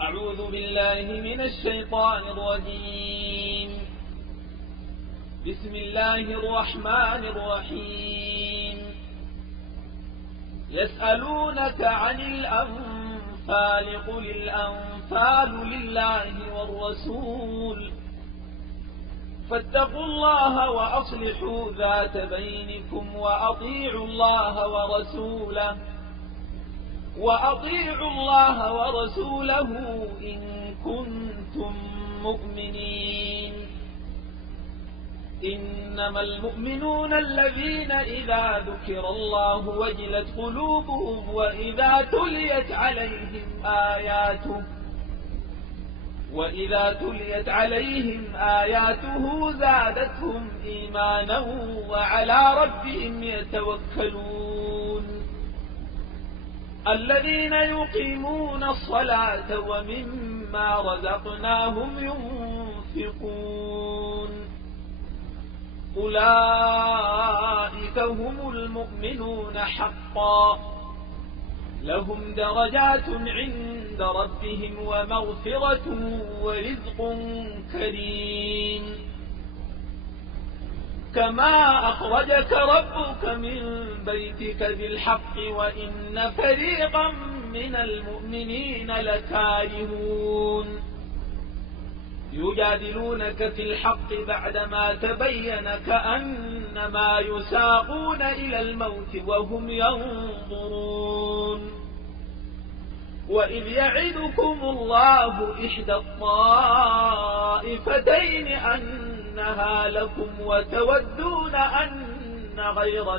أعوذ بالله من الشيطان الرجيم. بسم الله الرحمن الرحيم. يسألونك عن الأنفال قل الأنفال لله والرسول فاتقوا الله وأصلحوا ذات بينكم وأطيعوا الله ورسوله إن كنتم مؤمنين. إنما المؤمنون الذين إذا ذكر الله وجلت قلوبهم وإذا تليت عليهم آياته زادتهم إيمانا وعلى ربهم يتوكلون. الذين يقيمون الصلاة ومما رزقناهم ينفقون أولئك هم المؤمنون حقا لهم درجات عند ربهم ومغفرة ورزق كريم. كما أخرجك ربك من بيتك بالحق وإن فريقا من المؤمنين لكارهون يجادلونك في الحق بعدما تبين كأنما يساقون إلى الموت وهم ينظرون. وإذ يعدكم الله إحدى الطائفتين أنها لكم وتودون أن غير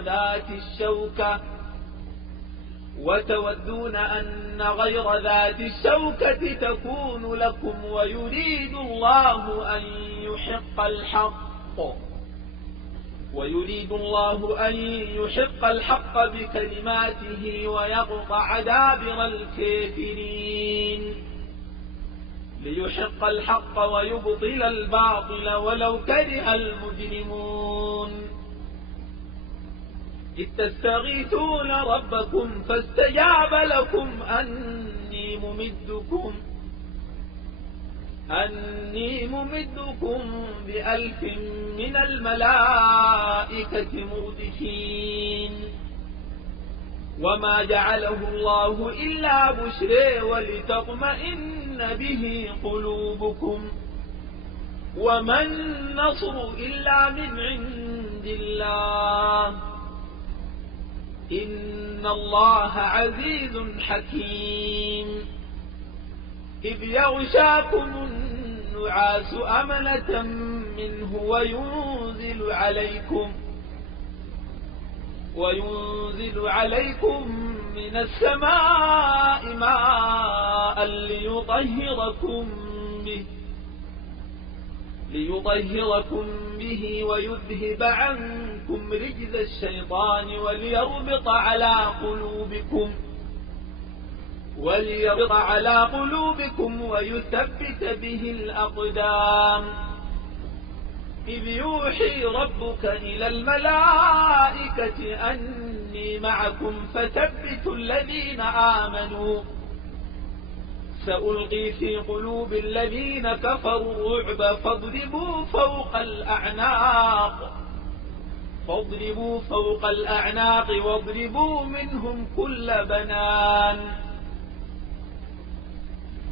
ذات الشوكة تكون لكم ويريد الله أن يحق الحق بكلماته ويقطع دابر الكافرين ليحق الحق ويبطل الباطل ولو كره المجرمون. إذ تستغيثون ربكم فاستجاب لكم أني ممدكم ب1000 من الملائكة مردفين. وما جعله الله إلا بشرى ولتطمئن به قلوبكم وما النصر إلا من عند الله إن الله عزيز حكيم. إذ يغشاكم النعاس أمنة منه وينزل عليكم من السماء ماء ليطهركم به ويذهب عنكم رجز الشيطان وليربط على قلوبكم ويثبت به الأقدام. إذ يوحي ربك إلى الملائكة أني معكم فثبتوا الذين آمنوا سألقي في قلوب الذين كفروا الرعب فاضربوا فوق الأعناق واضربوا منهم كل بنان.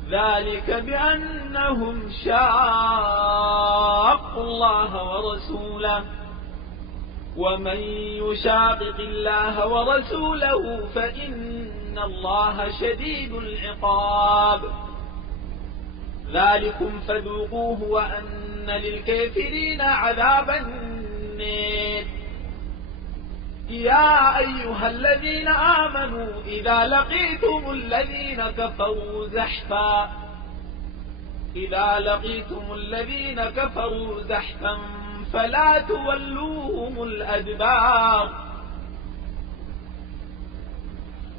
ذلك بأنهم شاقوا الله ورسوله ومن يشاقق الله ورسوله فإن الله شديد العقاب. ذلكم فذوقوه وأن للكافرين عذاب النار. يا أيها الذين آمنوا إذا لقيتم الذين كفروا زحفا فلا تولوهم الأدبار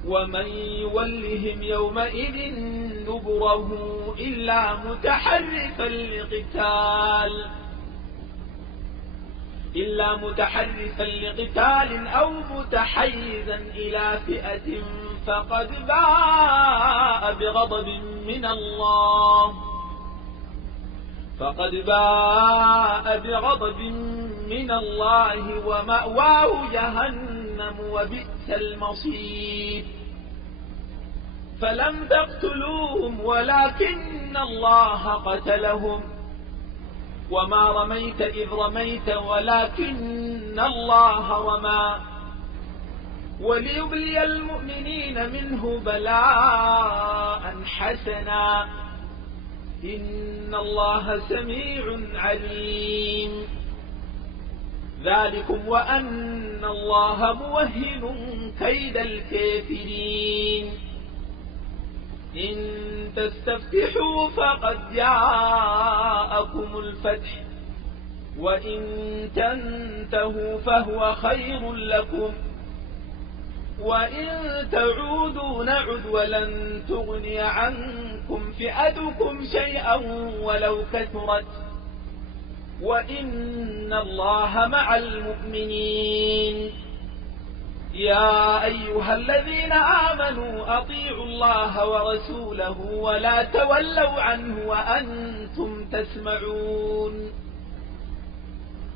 ومن يولهم يومئذ دبره إلا متحرفا لقتال أو متحيزا إلى فئة فقد باء بغضب من الله من الله ومأواه جهنم وبئس المصير. فلم تقتلوهم ولكن الله قتلهم وما رميت إذ رميت ولكن الله رمى وليبلي المؤمنين منه بلاء حسنا إن الله سميع عليم. ذلكم وأن الله موهن كيد الكافرين. إن تستفتحوا فقد جاءكم الفتح وإن تنتهوا فهو خير لكم وإن تعودوا نعد ولن تغني عنكم فئتكم شيئا ولو كثرت وإن الله مع المؤمنين. يا أيها الذين آمنوا أطيعوا الله ورسوله ولا تولوا عنه وأنتم تسمعون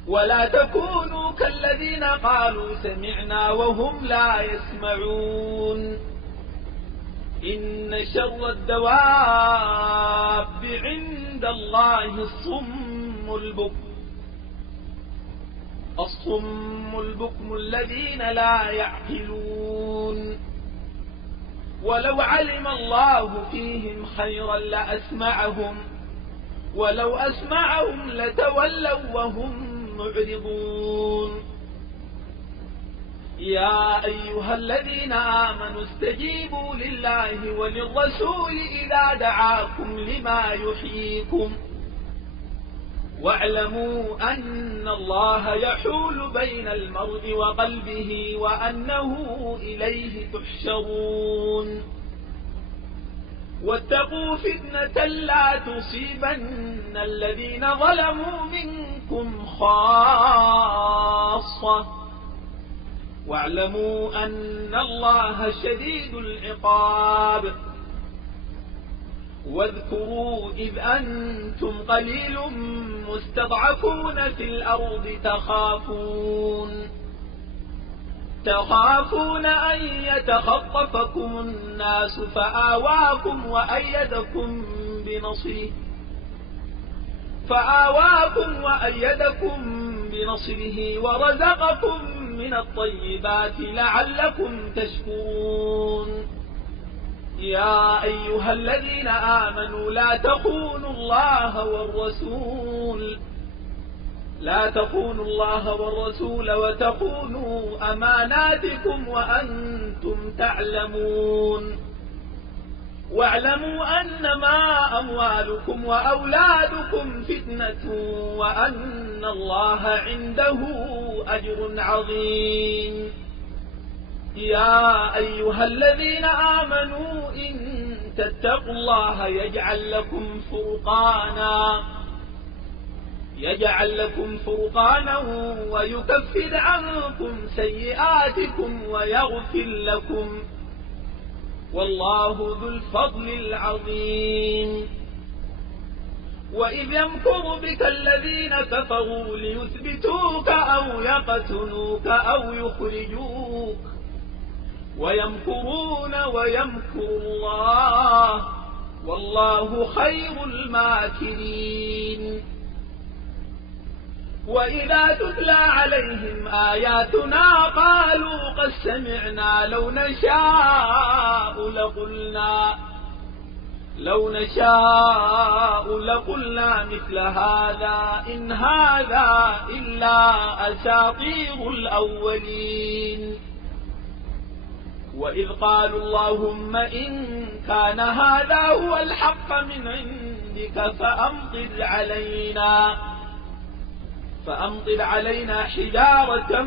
ولا تكونوا كالذين قالوا سمعنا وهم لا يسمعون. إن شر الدواب عند الله الصم البكم الذين لا يعقلون. ولو علم الله فيهم خيرا لأسمعهم ولو أسمعهم لتولوا وهم معرضون. يا أيها الذين آمنوا استجيبوا لله وللرسول إذا دعاكم لما يحييكم واعلموا أن الله يحول بين المرء وقلبه وأنه إليه تحشرون. واتقوا فتنة لا تصيبن الذين ظلموا منكم خاصة واعلموا أن الله شديد العقاب. واذكروا إذ أنتم قليل مستضعفون في الأرض تخافون أن يتخطفكم الناس فآواكم وأيدكم بنصره ورزقكم من الطيبات لعلكم تشكرون. يا أيها الذين آمنوا لا تخونوا الله والرسول وتخونوا أماناتكم وأنتم تعلمون. واعلموا أنما أموالكم وأولادكم فتنة وأن الله عنده أجر عظيم. يا أيها الذين آمنوا إن تتقوا الله يجعل لكم فرقانا ويكفر عنكم سيئاتكم ويغفر لكم والله ذو الفضل العظيم. وإذ يمكر بك الذين كفروا ليثبتوك أو يقتلوك أو يخرجوك ويمكرون ويمكر الله والله خير الماكرين. وإذا تتلى عليهم آياتنا قالوا قد سمعنا لو نشاء لقلنا مثل هذا إن هذا إلا أساطير الأولين. وإذ قالوا اللهم إن كان هذا هو الحق من عندك فأمطر علينا حجارة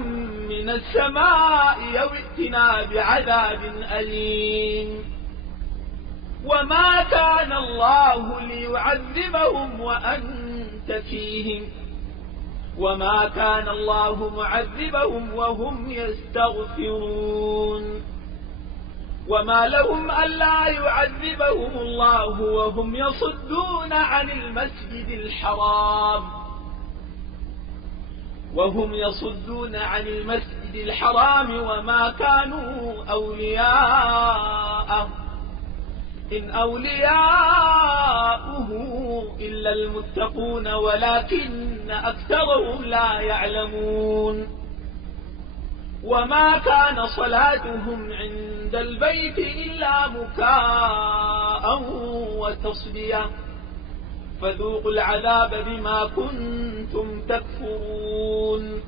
من السماء أو ائتنا بعذاب أليم. وما كان الله ليعذبهم وأنت فيهم وما كان الله معذبهم وهم يستغفرون. وما لهم ألا يعذبهم الله وهم يصدون عن المسجد الحرام وما كانوا أولياءه إن أولياؤه إلا المتقون ولكن أكثرهم لا يعلمون وما كان صلاتهم عند البيت إلا مكاء وتصدية فذوقوا العذاب بما كنتم تكفرون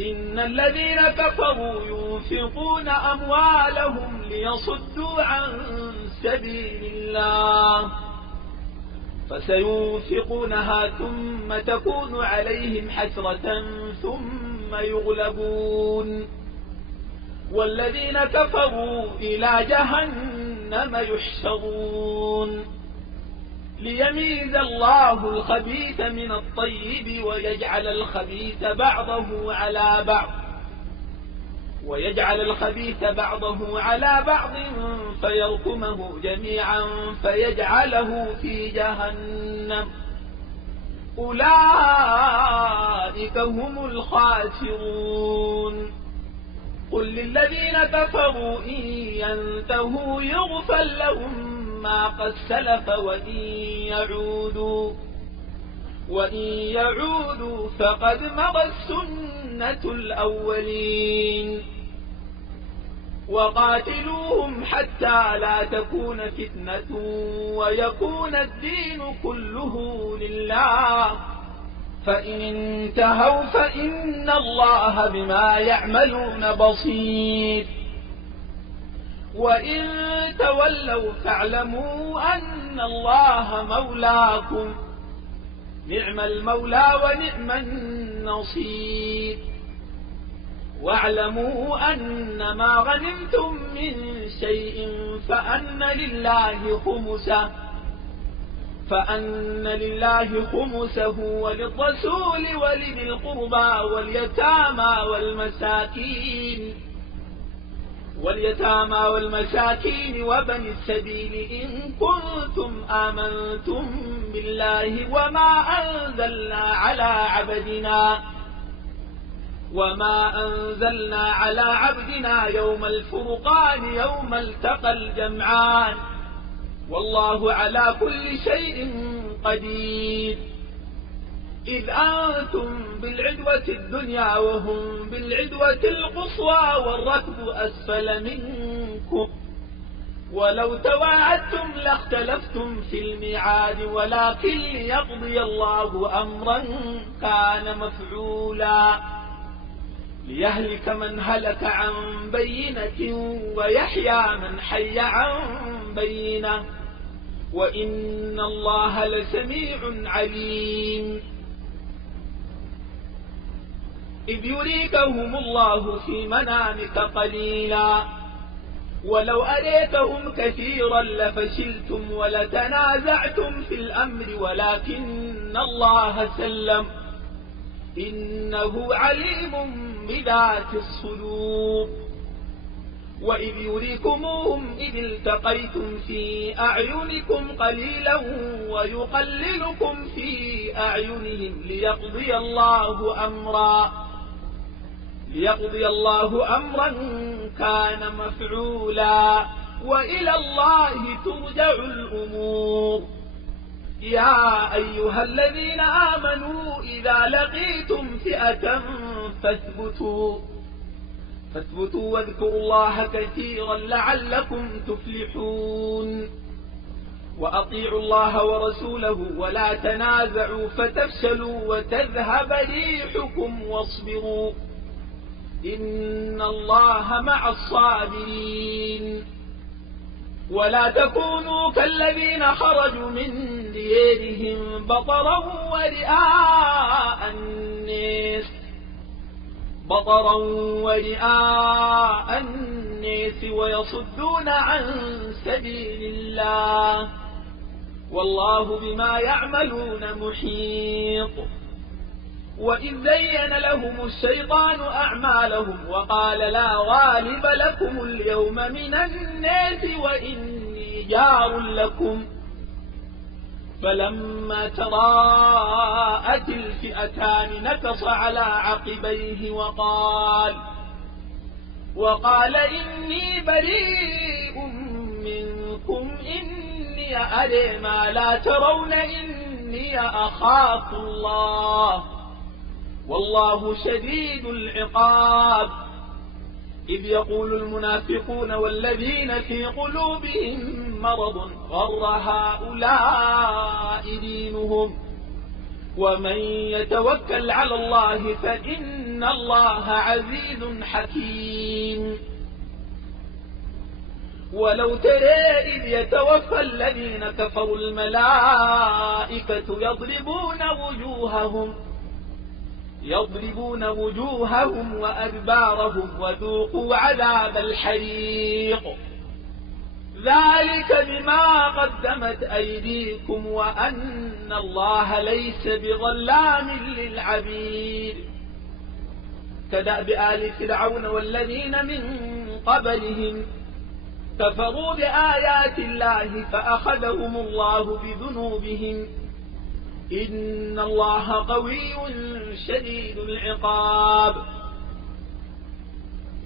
إن الذين كفروا ينفقون أموالهم ليصدوا عن سبيل الله فسينفقونها ثم تكون عليهم حسرة ثم يغلبون والذين كفروا إلى جهنم يحشرون ليميز الله الخبيث من الطيب ويجعل الخبيث بعضه على بعض فيركمه جميعا فيجعله في جهنم أولئك هم الخاسرون قل للذين كفروا إن ينتهوا يغفر لهم ما قد سلف وإن يعودوا فقد مضت سنة الأولين وقاتلوهم حتى لا تكون فتنة ويكون الدين كله لله فإن انتهوا فإن الله بما يعملون بصير وإن تولوا فاعلموا أن الله مولاكم نعم المولى ونعم النصير واعلموا أن ما غنمتم من شيء فأن لله خمسه وللرسول ولذي القربى واليتامى والمساكين وبن السبيل إن كنتم آمنتم بالله وما أنزلنا على عبدنا يوم الفرقان يوم التقى الجمعان والله على كل شيء قدير إذ أنتم بالعدوة الدنيا وهم بالعدوة القصوى والركب أسفل منكم ولو تواعدتم لاختلفتم في الميعاد ولكن ليقضي الله أمرا كان مفعولا ليهلك من هلك عن بينة ويحيى من حي عن بينة وإن الله لسميع عليم إذ يريكهم الله في منامك قليلا ولو أريتهم كثيرا لفشلتم ولتنازعتم في الأمر ولكن الله سلم إنه عليم بذات الصدور وإذ يريكموهم إذ التقيتم في أعينكم قليلا ويقللكم في أعينهم ليقضي الله أمرا كان مفعولا وإلى الله ترجع الأمور يا أيها الذين آمنوا إذا لقيتم فئة فاثبتوا واذكروا الله كثيرا لعلكم تفلحون وأطيعوا الله ورسوله ولا تنازعوا فتفشلوا وتذهب ريحكم واصبروا إن الله مع الصابرين ولا تكونوا كالذين خرجوا من ديارهم بطرا ورئاء الناس ويصدون عن سبيل الله والله بما يعملون محيط وإذ زين لهم الشيطان أعمالهم وقال لا غالب لكم اليوم من الناس وإني جار لكم فلما تراءت الفئتان نكص على عقبيه وقال إني بريء منكم إني أرى ما لا ترون إني أخاف الله والله شديد العقاب إذ يقول المنافقون والذين في قلوبهم مرض غر هؤلاء دينهم ومن يتوكل على الله فإن الله عزيز حكيم ولو ترى إذ يتوفى الذين كفروا الملائكة يضربون وجوههم وأدبارهم وذوقوا عذاب الحريق ذلك بما قدمت أيديكم وأن الله ليس بظلام للعبيد كدأب آل فرعون والذين من قبلهم كفروا بآيات الله فأخذهم الله بذنوبهم إن الله قوي شديد العقاب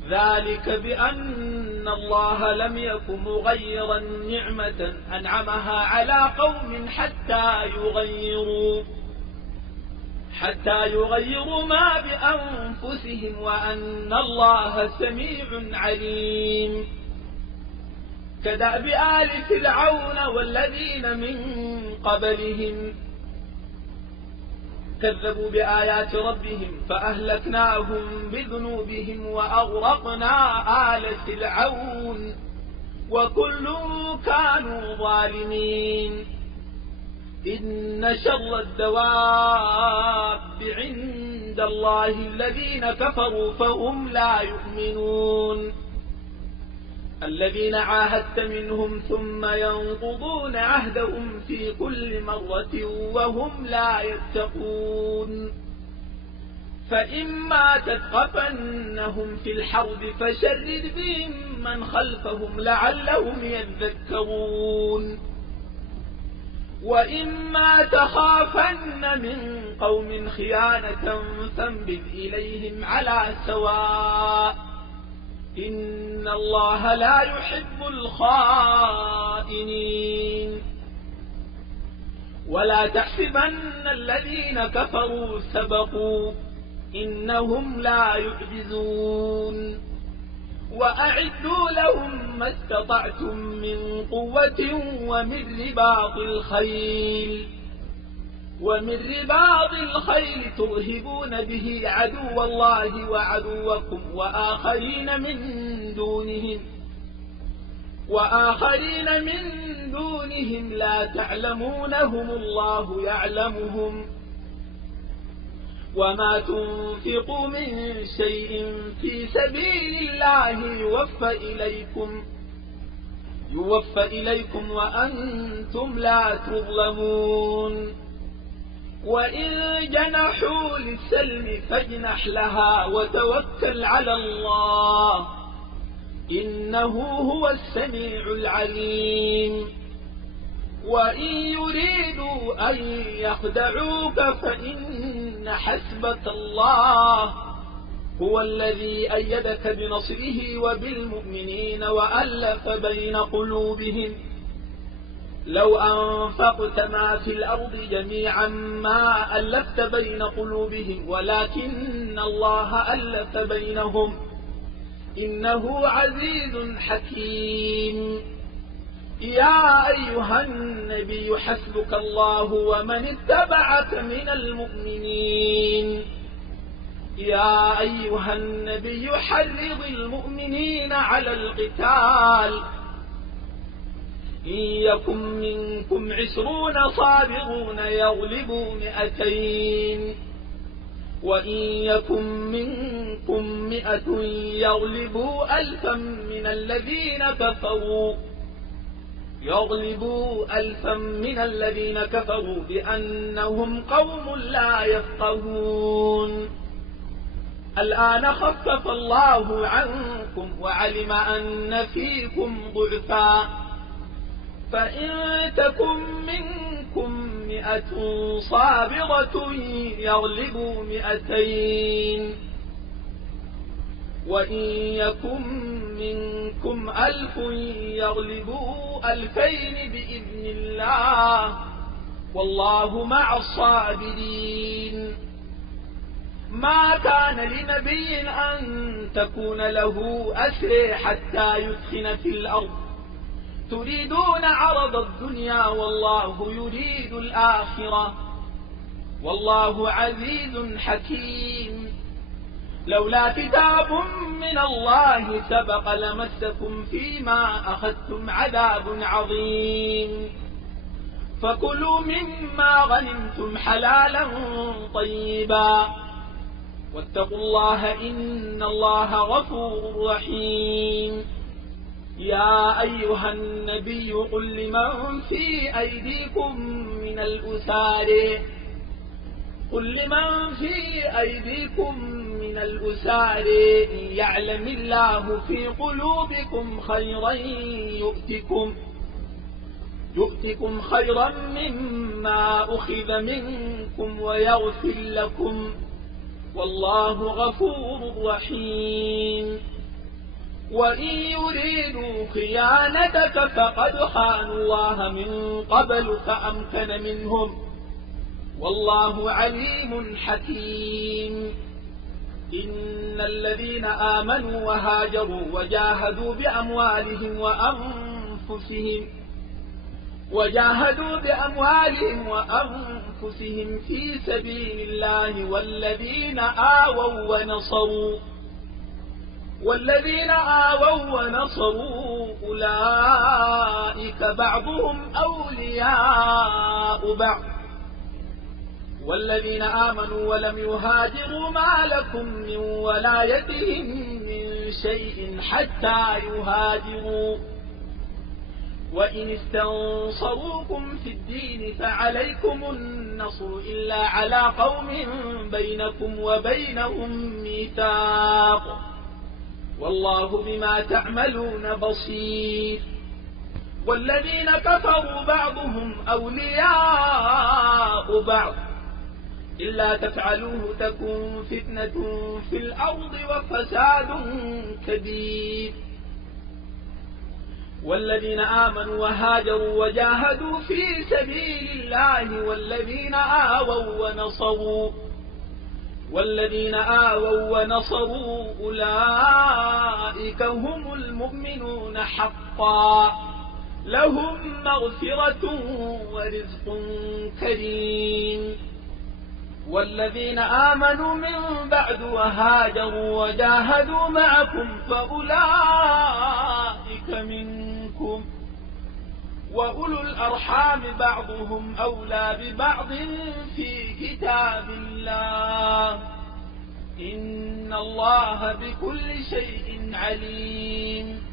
ذلك بأن الله لم يكن مغيرا نعمة أنعمها على قوم حتى يغيروا ما بأنفسهم وأن الله سميع عليم كدأب آل فرعون والذين من قبلهم كذبوا بآيات ربهم فأهلكناهم بذنوبهم وأغرقنا آل فرعون وكل كانوا ظالمين إن شر الدواب عند الله الذين كفروا فهم لا يؤمنون الذين عاهدت منهم ثم ينقضون عهدهم في كل مرة وهم لا يتقون فإما تثقفنهم في الحرب فشرد بهم من خلفهم لعلهم يذكرون وإما تخافن من قوم خيانة فانبذ إليهم على سواء إن الله لا يحب الخائنين ولا تحسبن الذين كفروا سبقوا إنهم لا يعجزون وأعدوا لهم ما استطعتم من قوة ومن رباط الخيل ترهبون به عدو الله وعدوكم وآخرين من دونهم لا تعلمونهم الله يعلمهم وما تنفقوا من شيء في سبيل الله يوفى إليكم وأنتم لا تظلمون وإن جنحوا للسلم فاجنح لها وتوكل على الله إنه هو السميع العليم وإن يريدوا أن يخدعوك فإن حسبك الله هو الذي أيدك بنصره وبالمؤمنين وألف بين قلوبهم لو أنفقت ما في الأرض جميعا ما ألفت بين قلوبهم ولكن الله ألف بينهم إنه عزيز حكيم يا أيها النبي حسبك الله ومن اتبعك من المؤمنين يا أيها النبي حرض المؤمنين على القتال إن يكن منكم 20 صابرون يغلبوا 200 وإن يكن منكم 100 يغلبوا 1000 من الذين كفروا يغلبوا ألفا من الذين كفروا بأنهم قوم لا يفقهون. الآن خفف الله عنكم وعلم أن فيكم ضعفا، فإن تكن منكم 100 صابرة يغلبوا 200، وإن يكن منكم 1000 يغلبوا 2000 بإذن الله، والله مع الصابرين. ما كان لنبي أن تكون له أسرى حتى يثخن في الأرض، تريدون عرض الدنيا والله يريد الآخرة، والله عزيز حكيم. لولا كتاب من الله سبق لمسكم فيما أخذتم عذاب عظيم، فكلوا مما غنمتم حلالا طيبا، واتقوا الله إن الله غفور رحيم. يا أيها النبي قل لمن في أيديكم من الأسار إن يعلم الله في قلوبكم خيرا يؤتكم خيرا مما أخذ منكم ويغفر لكم، والله غفور رحيم. وإن يريدوا خيانتك فقد خانوا الله من قبل فأمكن منهم، والله عليم حكيم. إن الذين آمنوا وهاجروا وجاهدوا بأموالهم في سبيل الله والذين آووا ونصروا أولئك بعضهم أولياء بعض، والذين آمنوا ولم يهاجروا ما لكم من ولايتهم من شيء حتى يهاجروا، وإن استنصروكم في الدين فعليكم النصر إلا على قوم بينكم وبينهم ميثاق، والله بما تعملون بصير. والذين كفروا بعضهم أولياء بعض إلا تفعلوه تكن فتنة في الأرض وفساد كبير. والذين آمنوا وهاجروا وجاهدوا في سبيل الله والذين آووا ونصروا أولئك هم المؤمنون حقا، لهم مغفرة ورزق كريم. والذين آمنوا من بعد وهاجروا وجاهدوا معكم فأولئك منكم، وأولو الأرحام بعضهم أولى ببعض في كتاب الله، إن الله بكل شيء عليم.